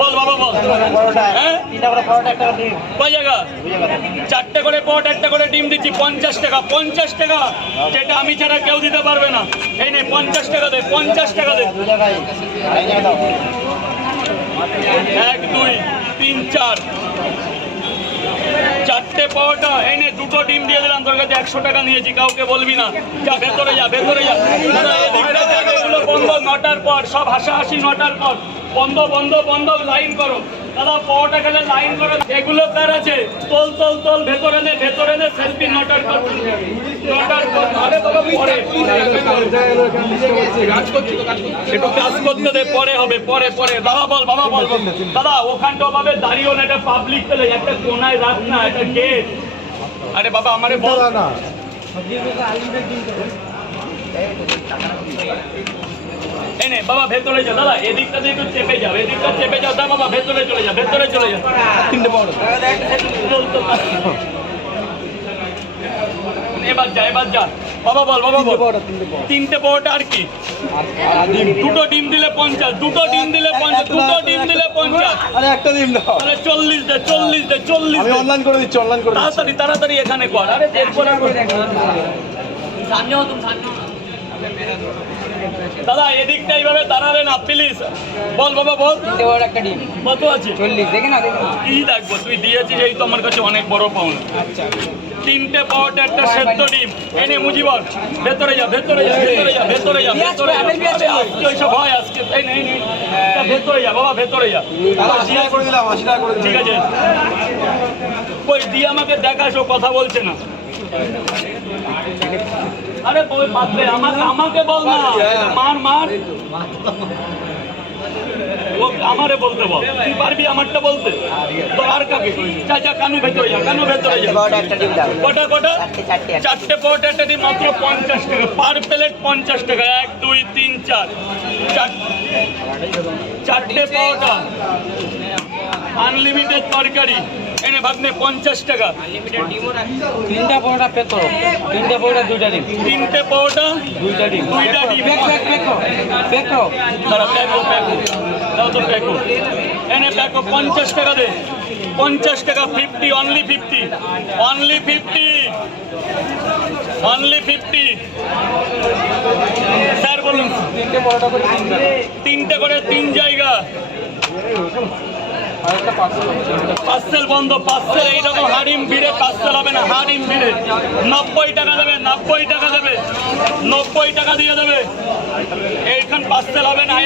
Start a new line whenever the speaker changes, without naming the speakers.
বল বাবা হ্যাঁ? চারটে করে পট, একটা করে ডিম দিচ্ছি, পঞ্চাশ টাকা পঞ্চাশ টাকা। যেটা আমি ছাড়া কেউ দিতে পারবে না। এই নে, পঞ্চাশ টাকা দে, পঞ্চাশ টাকা দে। এক, দুই, তিন, চার। চারটে পাওয়াটা এনে দুটো ডিম দিয়ে দিলাম তোর কাছে একশো টাকা নিয়েছি কাউকে বলবি না। যা ভেতরে যা ভেতরে যা। বন্ধ নটার পর সব হাসাহাসি নটার পর। বন্ধ বন্ধ বন্ধ লাইন করো। দাদা পাওয়াটা খেলে লাইন করো এগুলো কার আছে? তোল তোল তোল ভেতরে নে ভেতরে নে সেলফি নটার পর নটার পর আরে বাবা পরে একটু কাজ করতে দে পরে হবে পরে পরে। বাবা বল বাবা বল। দাদা ওখানটা ভাবে দাঁড়িয়েও না এটা পাবলিক পেলে একটা কোনায় রাখ না একটা গেট আরে বাবা আমারে বল। নে বাবা ভেতরে যা দাদা এদিকটা দিয়ে একটু চেপে যাও এদিকটা চেপে যাও দা বাবা ভেতরে চলে যা ভেতরে চলে তিনটে বড় এবার যা এবার যা। বাবা বল বাবা বল। তিনটে বড়টা আর কি? দুটো ডিম দিলে পঞ্চাশ দুটো ডিম দিলে পঞ্চাশ দুটো ডিম দিলে পঞ্চাশ।
আরে একটা দাও।
তাহলে চল্লিশ দে চল্লিশ দে চল্লিশ
আমি অনলাইন করে দিচ্ছি অনলাইন করে
তাড়াতাড়ি তাড়াতাড়ি এখানে কর। আরে কর। দাদা এদিকটা এইভাবে দাঁড়াবে না প্লিজ বল বাবা বল।
একটা ডিম।
কত আছে?
চল্লিশ দেখে না
কি দেখব? তুই দিয়েছিস এই তো আমার কাছে অনেক বড় পাওনা
আচ্ছা।
তিনটে পাওয়াটা একটা সেদ্ধ ডিম। এনে মুজিবর ভেতরে যা ভেতরে যা ভেতরে যা ভেতরে যা ভেতরে যা। ওইসব হয় আজকে। এই নেই নেই তা ভেতরে যা বাবা ভেতরে যা।
করে দিলাম।
ঠিক আছে। কই দিয়ে আমাকে দেখাস ও কথা বলছে না। আরে ওই বাদ আমাকে আমাকে বল না। মার মার। আমারে বলতে বল। তুই পারবি আমারটা বলতে? তো আর কাকে? যা যা কানু ভেতরে যা কানু ভেতরে যা।
ডিম
কটা কটা?
চারটে
পট একটা দিন মাত্র পঞ্চাশ টাকা। পার প্লেট পঞ্চাশ টাকা। এক দুই তিন চার। চার- চারটে পাওয়াটা আনলিমিটেড তরকারি। এনে ভাবনে পঞ্চাশ টাকা।
তিনটা পরোটা পেতো। তিনটা পরোটা দুইটা ডিম।
তিনটে পাওয়াটা
দুইটা ডিম।
দুইটা ডিম।
পেক পেক পেকো পেকো।
দাও তো প্যাকো এনে প্যাকো পঞ্চাশ টাকা দে। পঞ্চাশ টাকা fifty only fifty only fifty only fifty sir বলুন।
তিনটে পরোটা করে তিন জায়গা। পার্সেল
বন্ধ পার্সেল এইরকম হাড়িম ভিড়ে পার্সেল হবে না, হাড়িম ভিড়ে। নব্বই টাকা দেবে, নব্বই টাকা দেবে, নব্বই টাকা দিয়ে দেবে। এইখান পার্সেল হবে না